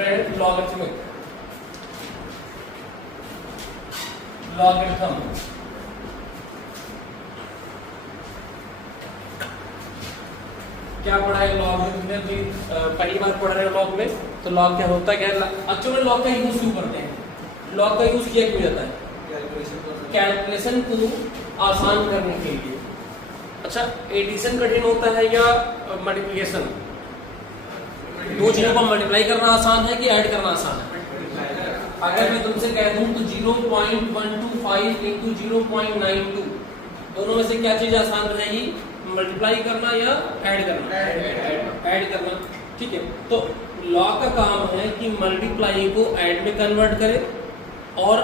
Chapter है logarithmic, logarithm. क्या पढ़ा है लॉग में? भी पहली बार पढ़ रहे हैं लॉग में, तो लॉग क्या होता है, क्या अच्छे में लॉग का यूज क्यों करते हैं? लॉग का यूज किया क्यों जाता है? कैलकुलेशन को आसान करने के लिए। अच्छा, एडिशन कठिन होता है या मल्टीप्लिकेशन? दो चीजों को मल्टीप्लाई करना आसान है कि ऐड करना आसान है? अगर मैं तुमसे कह दूं तो 0.125 इंटू 0.92, दोनों में से क्या चीज आसान रहेगी? मल्टीप्लाई करना या ऐड करना? ऐड करना। ठीक है, तो लॉग का काम है कि मल्टीप्लाई को ऐड में कन्वर्ट करे और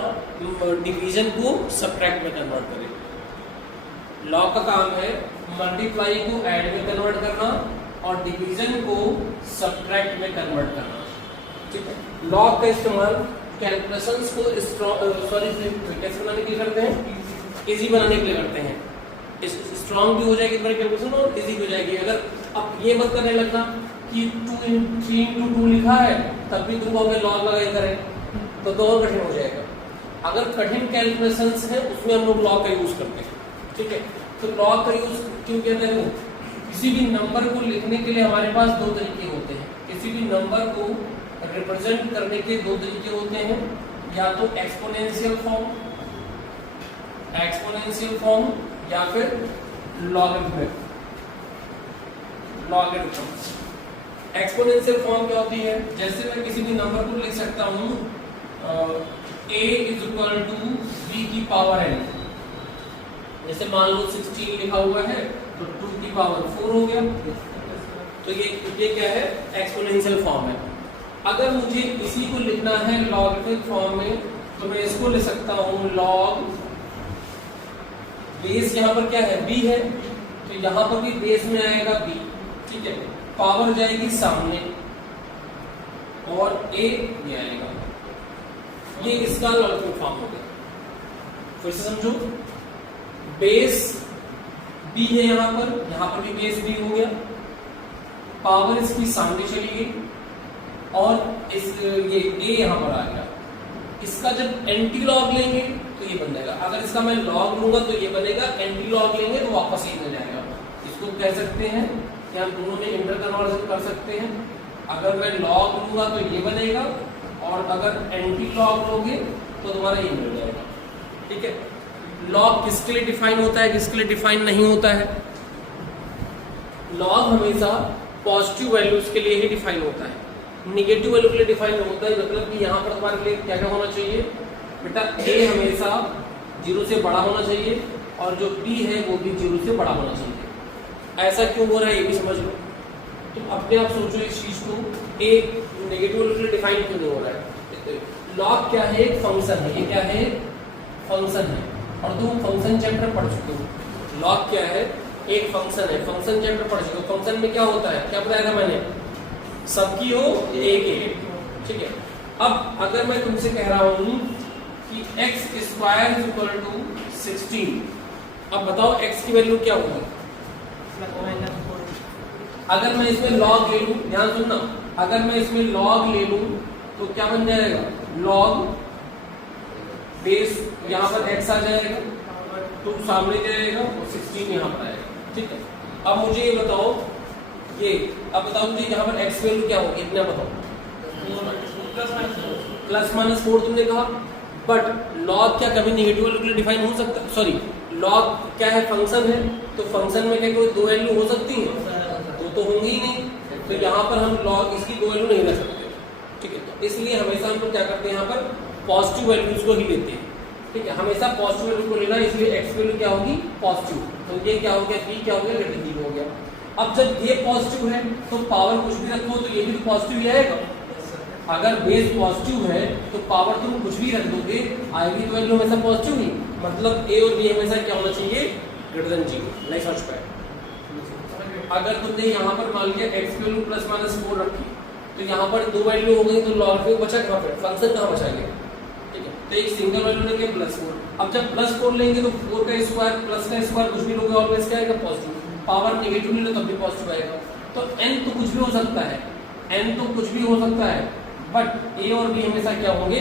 डिवीजन को सब्ट्रैक्ट में कन्वर्ट करे। लॉग का काम है मल्टीप्लाई को ऐड में कन्वर्ट करना और डिवीजन को सब्ट्रैक्ट में कन्वर्ट करना। ठीक है, लॉग का इस्तेमाल कैलकुलेशंस को कैसे बनाने के लिए करते हैं? इजी बनाने के लिए करते हैं। स्ट्रॉन्ग भी हो जाएगी तुम्हारी कैलकुलेशन और इजी भी हो जाएगी। अगर अब ये मत करने लगना कि 3 into 2 लिखा है तब भी तुम कहोगे लॉग लगाई करें, तो और कठिन हो जाएगा। अगर कठिन कैलकुलेशंस है उसमें हम लोग लॉग का यूज करते हैं। ठीक है, तो लॉग का यूज क्यों कहते हैं? किसी भी नंबर को लिखने के लिए हमारे पास दो तरीके होते हैं। किसी भी नंबर को रिप्रेजेंट करने के दो तरीके होते हैं, या तो एक्सपोनेंशियल फॉर्म या फिर लॉगरिथमिक। एक्सपोनेंशियल फॉर्म क्या होती है? जैसे मैं किसी भी नंबर को लिख सकता हूं a = b की पावर n। जैसे मान लो 16 लिखा हुआ है तो 2 की पावर 4 हो गया। तो ये क्या है? एक्सपोनेंशियल फॉर्म है। अगर मुझे इसी को लिखना है लॉगरिथमिक फॉर्म में तो मैं इसको लिख सकता हूं लॉग, बेस यहाँ पर क्या है? b है, तो यहाँ पर भी बेस में आएगा b। ठीक है, पावर जाएगी सामने और a ये आएगा। ये इसका लॉगरिथमिक फॉर्म हो गया। फिर से समझो, बेस b है यहाँ पर भी बेस b हो गया, पावर इसकी सामने चली गई और ये a यहाँ पर आ गया। इसका जब एंटी लॉग लेंगे तो ये बन जाएगा। अगर इसका मैं लॉग लूंगा तो ये बनेगा, एंटी लॉग लेंगे तो वापस ये मिल जाएगा। इसको कह सकते हैं कि हम दोनों में इंटर कन्वर्जन कर सकते हैं। अगर मैं लॉग लूंगा तो ये बनेगा और अगर एंटी लॉग लोगे तो तुम्हारा ये मिल जाएगा। ठीक है, लॉग किसके लिए डिफाइन होता है, किसके लिए डिफाइन नहीं होता है? लॉग हमेशा पॉजिटिव वैल्यूज के लिए ही डिफाइन होता है, निगेटिव वैल्यू के लिए डिफाइन होता है। मतलब कि यहाँ पर तुम्हारे लिए क्या क्या होना चाहिए बेटा? a हमेशा 0 से बड़ा होना चाहिए और जो b है वो भी 0 से बड़ा होना चाहिए। ऐसा क्यों हो रहा है ये भी समझ लो। तुम अपने आप सोचो इस चीज को, एक नेगेटिव वैल्यू के लिए डिफाइन क्यों नहीं हो रहा है? लॉग क्या है? एक फंक्शन है। ये क्या है? फंक्शन है। और तुम फंक्शन चैप्टर पढ़ चुके हो। लॉग क्या है? एक फंक्शन है। फंक्शन चैप्टर पढ़ चुके हो। फंक्शन में क्या होता है, क्या बताया था मैंने? सबकी हो एक। ठीक है, अब अगर मैं तुमसे कह रहा हूं कि x² = 16, अब बताओ x की वैल्यू क्या होगी? अगर मैं इसमें लॉग ले लूं, ध्यान सुनना, अगर मैं इसमें लॉग ले लूं तो क्या बन जाएगा? लॉग बेस यहाँ पर x आ जाएगा, 2 सामने जाएगा और 16 यहाँ पर आएगा। ठीक है, अब मुझे ये बताओ, अब बताओ मुझे यहाँ पर x वैल्यू क्या होगी? इतना बताओ। +-4 तुमने कहा, बट लॉग क्या कभी नेगेटिव वैल्यू के लिए डिफाइन हो सकता है? सॉरी, लॉग क्या है? फंक्शन है, तो फंक्शन में क्या कोई दो वैल्यू हो सकती है? तो होंगी ही नहीं। तो यहाँ पर हम लॉग इसकी दो वैल्यू नहीं ले सकते। ठीक है, तो इसलिए हमेशा हम लोग क्या करते हैं, यहाँ पर पॉजिटिव वैल्यूज को ही लेते हैं। ठीक है, हमेशा पॉजिटिव वैल्यू को लेना, इसलिए x वैल्यू क्या होगी? पॉजिटिव। तो ये क्या हो गया? b क्या हो गया? नेगेटिव हो गया। अब जब ये पॉजिटिव है तो पावर कुछ भी रखो तो ये भी पॉजिटिव ही आएगा। अगर बेस पॉजिटिव है तो पावर तुम कुछ भी रख दोगे आएगी तो वैल्यू हमेशा पॉजिटिव ही। मतलब a और b हमेशा क्या होना चाहिए? >0। नहीं समझ पाए? अगर तुमने यहाँ पर मान लिया x वैल्यू +-4 रखी तो यहाँ पर दो वैल्यू हो गई, तो लॉगरिथम बचा कहाँ पे? फंक्शन कहाँ बचा गया? ठीक है, तो एक सिंगल वैल्यू लेंगे +4। अब जब +4 लेंगे तो 4 का स्क्वायर प्लस का स्क्वायर कुछ भी लोगे ऑलवेज क्या आएगा? पॉजिटिव। पावर नेगेटिव ले लो तब भी पॉजिटिव आएगा। तो n तो कुछ भी हो सकता है, n तो कुछ भी हो सकता है, बट ए और बी हमेशा क्या होंगे,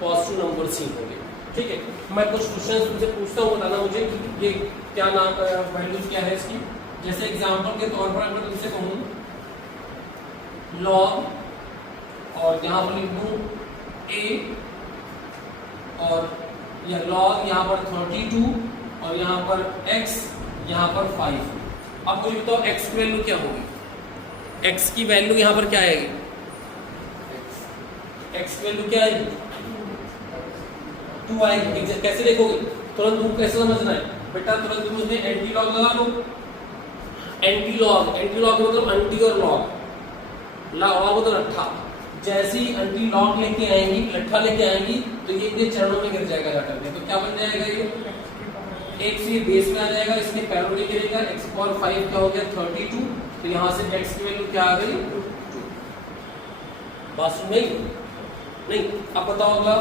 पॉजिटिव नंबर्स ही होंगे। ठीक है, मैं कुछ क्वेश्चन तुमसे पूछता हूँ, बताना मुझे कि ये क्या नाम वैल्यूज क्या है इसकी। जैसे एग्जांपल के तौर पर अगर तुमसे कहूँ लॉग और यहाँ पर लिख दूँ ए और यह लॉग यहाँ पर 32 और यहाँ पर x यहाँ पर 5। अब मुझे बताओ x की वैल्यू क्या होगी, x की वैल्यू यहाँ पर क्या आएगी, x की वैल्यू क्या आएगी 2 आएगी। कैसे देखोगे, तुरंत तुम कैसे समझना है बेटा, तुरंत तुम उसमें एंटी लॉग लगा लो। एंटी लॉग मतलब एंटी और लॉग, लॉग मतलब लट्ठा। जैसे ही एंटी लॉग लेके आएंगी, लट्ठा लेके आएंगी, तो ये इनके चरणों में गिर जाएगा जाकर के। तो क्या बन जाएगा, ये x ये बेस में आ जाएगा, इसके पैरों में गिरेगा। x पावर 5 क्या हो गया 32, तो यहाँ से x की वैल्यू क्या आ गई 2। बात सुन नहीं। अब बताओ अगला,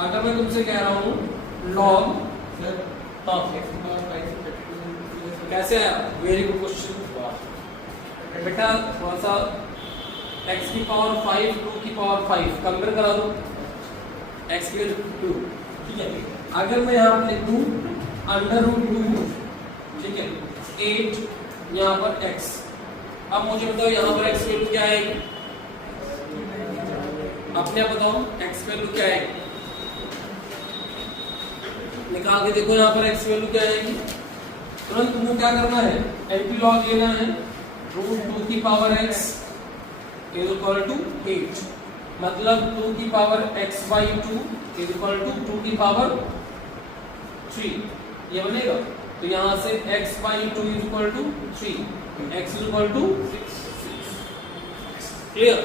अगर मैं तुमसे कह रहा हूँ लॉग, हाँ कैसे आया, वेरी गुड क्वेश्चन बेटा। थोड़ा सा x की पावर 5 2 की पावर 5 कंपेयर करा दो, x की वैल्यू 2। ठीक है, अगर मैं यहाँ पर लिख दूँ √2, ठीक है 8 यहाँ पर x। अब मुझे बताओ यहाँ पर x की वैल्यू क्या आएगी, अपने आप बताओ x की वैल्यू क्या आएगी, निकाल के देखो यहाँ पर x की वैल्यू क्या आएगी। तुरंत तुमको क्या करना है, एंटी लॉग लेना है, √2 की power x is equal to 8, मतलब 2 की power x/2 is equal to 2 की पावर 3, ये बनेगा। तो यहाँ से x/2 is equal to 3, x is equal to 6। Clear,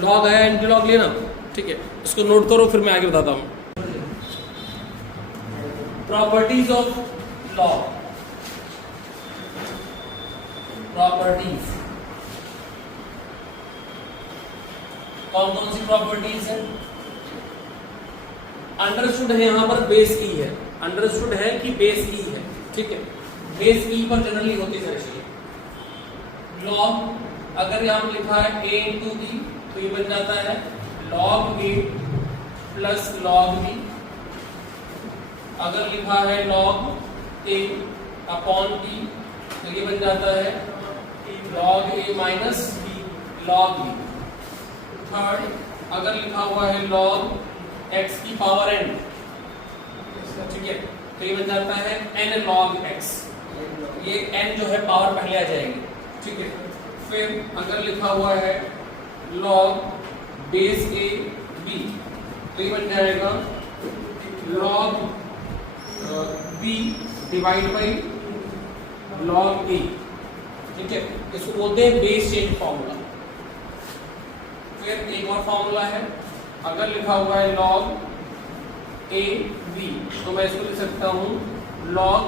log आया, एंटी लॉग लेना। ठीक है, इसको नोट करो, फिर मैं आगे बताता हूँ। प्रॉपर्टीज ऑफ लॉग, प्रॉपर्टीज कौन कौन सी प्रॉपर्टीज है, अंडरस्टूड है यहाँ पर बेस ई है, अंडरस्टूड है कि बेस ई है। ठीक है, बेस ई पर जनरली होती है लॉग। अगर यहाँ पर लिखा है a इंटू बी, तो ये बन जाता है log a plus log b। अगर लिखा है log a अपॉन b, तो ये बन जाता है log a minus log b। Third, अगर लिखा हुआ है log x की पावर n, ठीक है, तो ये बन जाता है n log x। ये n जो है पावर पहले आ जाएगी। ठीक है, फिर अगर लिखा हुआ है log बेस a b, तो ये बन जाएगा log b divide by log a। ठीक है, इसको बोलते हैं बेस चेंज फॉर्मूला। फिर एक और फॉर्मूला है, अगर लिखा हुआ है log a b, तो मैं इसको लिख सकता हूँ log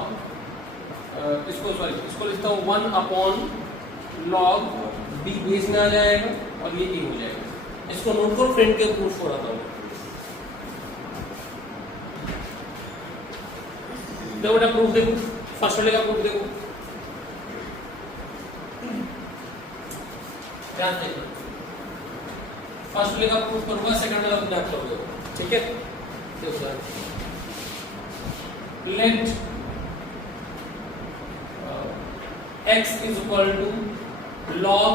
इसको लिखता हूँ 1 अपॉन log b, बेस में आ जाएगा और ये a हो जाएगा। इसको नोट करो, फ्रेंड के प्रूफ हो रहा था। देखो बेटा प्रूफ देखो, फर्स्ट वाले का प्रूफ देखो, ध्यान देखो। फर्स्ट वाले का प्रूफ करूंगा, सेकंड वाला तुम याद करोगे। ठीक है, देखो let x is equal to log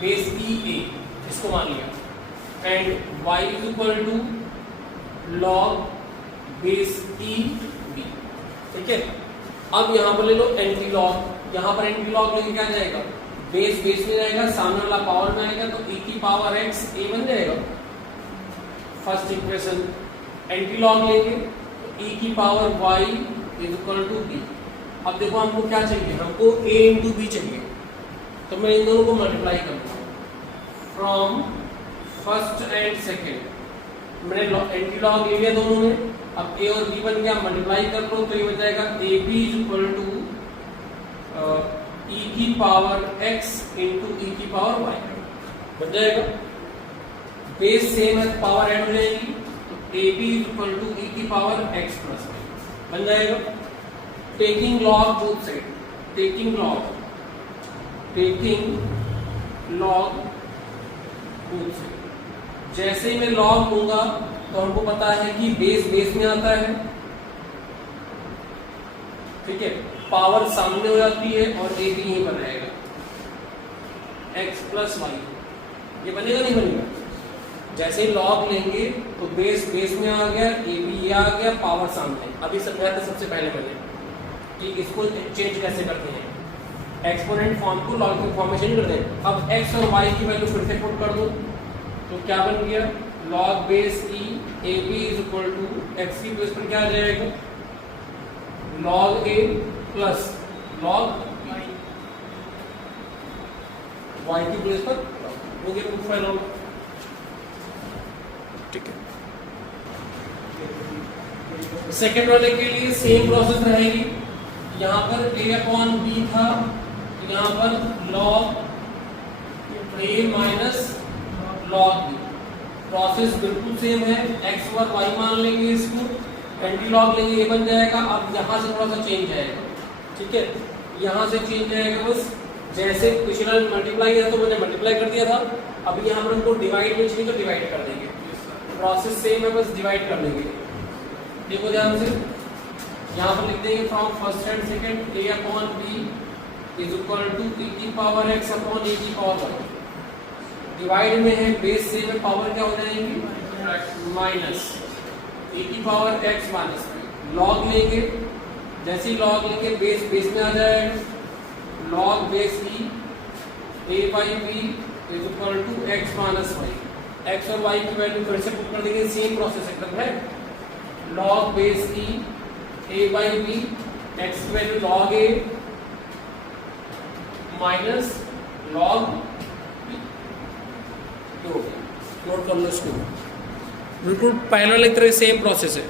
base e a, इसको मान लिया, and y is equal to log base e b। ठीक है, अब यहाँ पर ले लो एंटी लॉग, यहाँ पर एंटी लॉग लेके क्या जाएगा, बेस में जाएगा, सामने वाला पावर में आएगा, तो e की पावर x a बन जाएगा। फर्स्ट इक्वेशन, एंटी लॉग लेंगे तो e की power y is equal to b। अब देखो हमको क्या चाहिए, हमको a इंटू b चाहिए, तो मैं इन दोनों को मल्टीप्लाई करूंगा फ्रॉम फर्स्ट एंड सेकेंड। मैंने एंटी लॉग ले लिया दोनों में, अब a और b बन गया, मल्टीप्लाई कर लो तो ये बन जाएगा ab is equal to e की पावर x इंटू e की पावर y बन जाएगा। बेस सेम है, पावर ऐड हो जाएगी, तो ab is equal to e की पावर x प्लस बन जाएगा। Taking log both side, taking log both side, जैसे ही मैं लॉग लूंगा तो हमको पता है कि बेस बेस में आता है, ठीक है, पावर सामने हो जाती है और ए बी यही बनाएगा, x प्लस वाई, ये बनेगा नहीं बनेगा? जैसे ही लॉग लेंगे तो बेस बेस में आ गया, ए बी ये आ गया, पावर सामने। अभी समझाया था सबसे पहले मैंने कि इसको चेंज कैसे करते हैं, एक्सपोनेंट फॉर्म को लॉग की फॉर्म में चेंज करते हैं। अब x और y की वैल्यू फिर से पुट कर दो तो क्या बन गया, log base E A B is equal to X की बेस पर क्या आ जाएगा, log A plus log Y की बेस पर हो गया प्रूफ फाइल होगा, ठीक है। सेकेंड वाले के लिए सेम प्रोसेस रहेगी, यहाँ पर a अपॉन b था, यहाँ पर log a minus log b, process बिल्कुल सेम है, x और y मान लेंगे, इसको एंटी लॉग लेंगे, ये बन जाएगा। अब यहाँ से थोड़ा सा चेंज आएगा, ठीक है, यहाँ से चेंज आएगा, बस जैसे पिछला मल्टीप्लाई है तो मैंने मल्टीप्लाई कर दिया था, अभी यहाँ पर हमको डिवाइड में चाहिए तो डिवाइड कर देंगे, प्रोसेस सेम है, बस डिवाइड कर देंगे। देखो ध्यान से, यहाँ पर लिख देंगे from first and second a upon b is equal to e की पावर x अपॉन e की पावर y, डिवाइड में है, बेस सेम है, पावर क्या हो जाएगी माइनस e की पावर x माइनस, लॉग लेंगे, जैसे ही लॉग लेंगे बेस बेस में आ जाएगा, log base e a by b is equal to x minus y, x और y की वैल्यू फिर से पुट कर देंगे, सेम प्रोसेस एकदम है, log base e a by b, x की value log a minus log b, note कर लो इसको, बिल्कुल पैरेलल एक तरह सेम प्रोसेस है।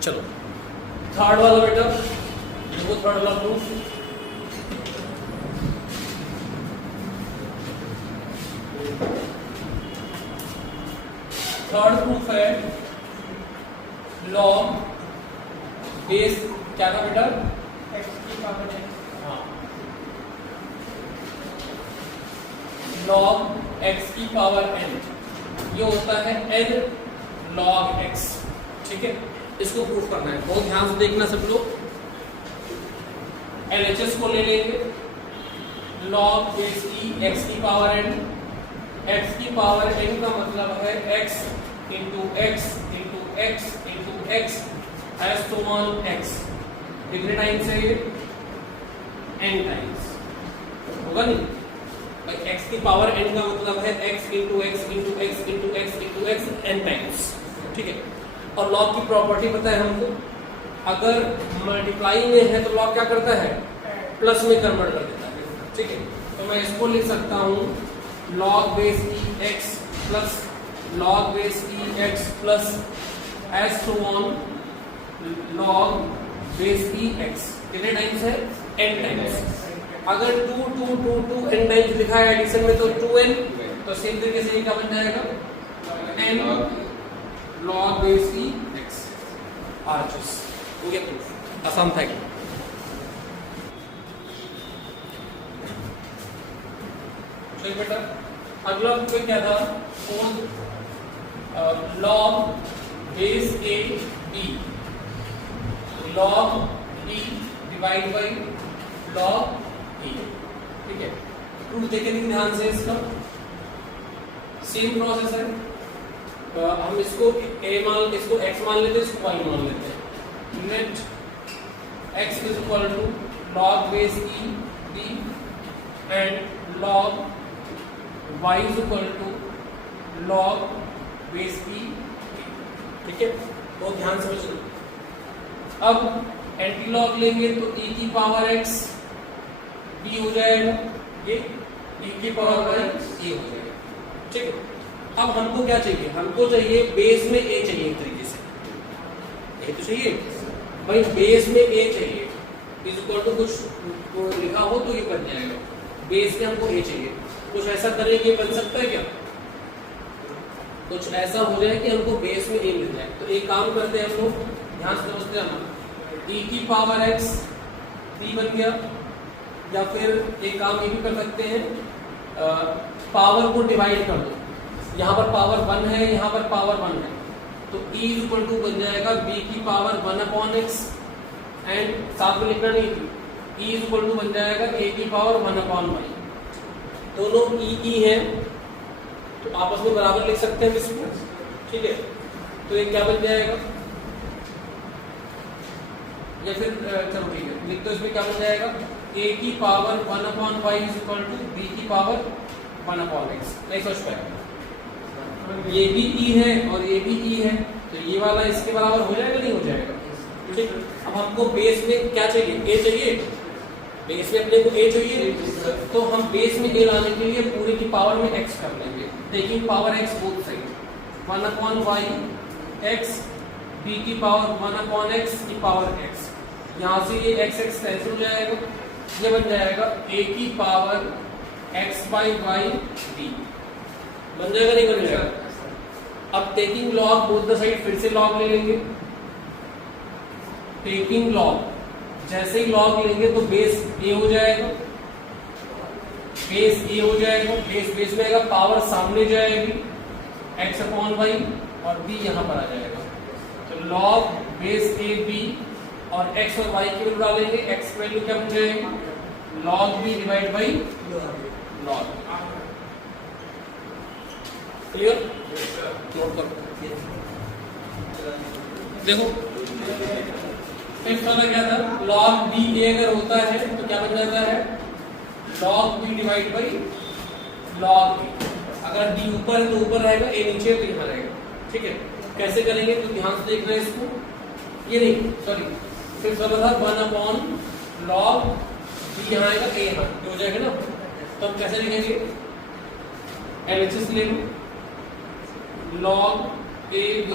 चलो थर्ड वाला बेटा, देखो थर्ड वाला प्रूफ, थर्ड प्रूफ है लॉग बेस क्या था बेटा, x की पावर n, हाँ, लॉग x की पावर n, ये होता है n log x, ठीक है, इसको प्रूफ करना है, बहुत ध्यान से देखना सब लोग। LHS को ले लेंगे, log बेस e x की पावर n, x की पावर n का मतलब है x into x into x into x as to one x, कितने टाइम्स है ये, n टाइम्स, होगा नहीं भाई, x की पावर n का मतलब है x into x into x into x into x n times, ठीक है। और लॉग की प्रॉपर्टी पता है हमको, अगर मल्टीप्लाई में है तो लॉग क्या करता है, प्लस में कन्वर्ट कर देता है, ठीक है। तो मैं इसको लिख सकता हूँ log base E X plus log base E X plus as to one log base E X, कितने टाइम्स है, n टाइम्स। अगर 2 2 2 2 n टाइम्स लिखा है एडिशन में तो 2n, तो सेम तरीके से क्या बन जाएगा, n log base E x, RHS हो गया प्रूफ, आसान था। चलिए बेटा अगला प्रूफ क्या था, log base A B, log B divide by log A, ठीक है। प्रूफ देखेंगे ध्यान से, इसका सेम प्रोसेस है, हम इसको a मान, इसको x मान लेते हैं, इसको y मान लेते हैं, let x is equal to log base e b and log y is equal to log base e, ठीक है, बहुत ध्यान से समझो। अब एंटी लॉग लेंगे तो e की पावर x b हो जाएगा, ये e की पावर y a हो जाएगा, ठीक है। अब हमको क्या चाहिए, हमको चाहिए बेस में a चाहिए, एक तरीके से ये तो चाहिए भाई, बेस में a चाहिए, इज इक्वल टू कुछ लिखा हो तो ये बन जाएगा, बेस में हमको a चाहिए, कुछ ऐसा करें कि बन सकता है क्या, कुछ ऐसा हो जाए कि हमको बेस में a मिल जाए। तो एक काम करते हैं हम लोग, ध्यान से समझते हैं, हम e की पावर x b बन गया, या फिर एक काम ये भी कर सकते हैं, पावर को डिवाइड कर दो, यहाँ पर पावर 1 है, यहाँ पर पावर 1 है, तो e इक्वल टू बन जाएगा b की पावर 1/x, एंड साथ में लिखना नहीं थी, e इक्वल टू बन जाएगा a की पावर 1/y। दोनों e है तो आपस में बराबर लिख सकते हैं इसको, ठीक है। तो ये क्या बन जाएगा, या फिर चलो ठीक है लिख दो, इसमें क्या बन जाएगा, a की power 1/y is equal to b की पावर 1/x। नहीं सोच पाया, ये भी e है और ये भी e है, तो ये वाला इसके बराबर हो जाएगा, नहीं हो जाएगा, ठीक। अब हमको बेस में क्या चाहिए, a चाहिए, बेस में अपने को a चाहिए, तो हम बेस में a लाने के लिए पूरे की पावर में x कर लेंगे, taking power x both side, 1/y x, b की पावर 1/x की पावर x, यहाँ से ये x x कैंसिल हो जाएगा, ये बन जाएगा a की पावर x/y b, बन जाएगा नहीं बन जाएगा। अब taking log both the side, फिर से लॉग ले लेंगे, टेकिंग लॉग, जैसे ही लॉग लेंगे तो बेस a हो जाएगा, बेस a हो जाएगा, बेस में आएगा, पावर सामने जाएगी x/y और b यहाँ पर आ जाएगा, तो लॉग बेस a b और x और y की वैल्यू डालेंगे, x की वैल्यू क्या बन जाएगी, log b divide by log। Clear, note करो, देखो फिफ्थ वाला क्या था, log b a अगर होता है तो क्या बन जाता है, log b divide by log b। अगर d ऊपर है तो ऊपर रहेगा, a नीचे है तो यहाँ रहेगा, ठीक है। कैसे करेंगे तो ध्यान से देखना है इसको, ये नहीं सॉरी फिफ्थ वाला था 1/log b, यहाँ आएगा a, यहाँ हो जाएगा ना, तो हम कैसे लिखेंगे, एलएचएस ले लो, log a b,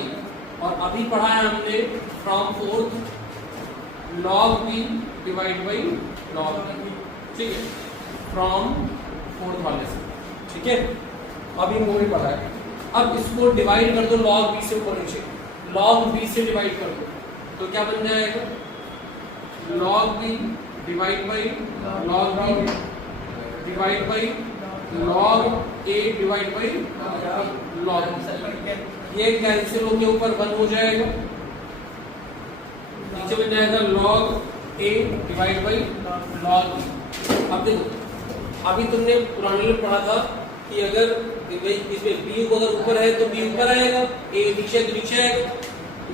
और अभी पढ़ा है हमने from fourth log b divide by log b, ठीक है, फ्रॉम फोर्थ वाले से, ठीक है। अभी वो भी पढ़ा है, अब इसको डिवाइड कर दो log b से ऊपर नीचे, log b से डिवाइड कर दो तो क्या बन जाएगा, log b divide by log b divide by log a divide by log b, ये कैंसिल होके ऊपर 1 हो जाएगा, नीचे बन जाएगा log a divide by log b। अब देखो अभी तुमने पुराने में पढ़ा था कि अगर इसमें b अगर ऊपर है तो b ऊपर आएगा, a नीचे तो नीचे आएगा,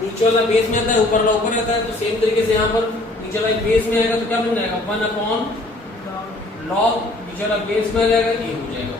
नीचे वाला बेस में आता है, ऊपर वाला ऊपर आता है, तो सेम तरीके से यहाँ पर नीचे वाला बेस में आएगा तो क्या बन जाएगा, 1/log, नीचे वाला बेस में आ जाएगा, ये हो जाएगा।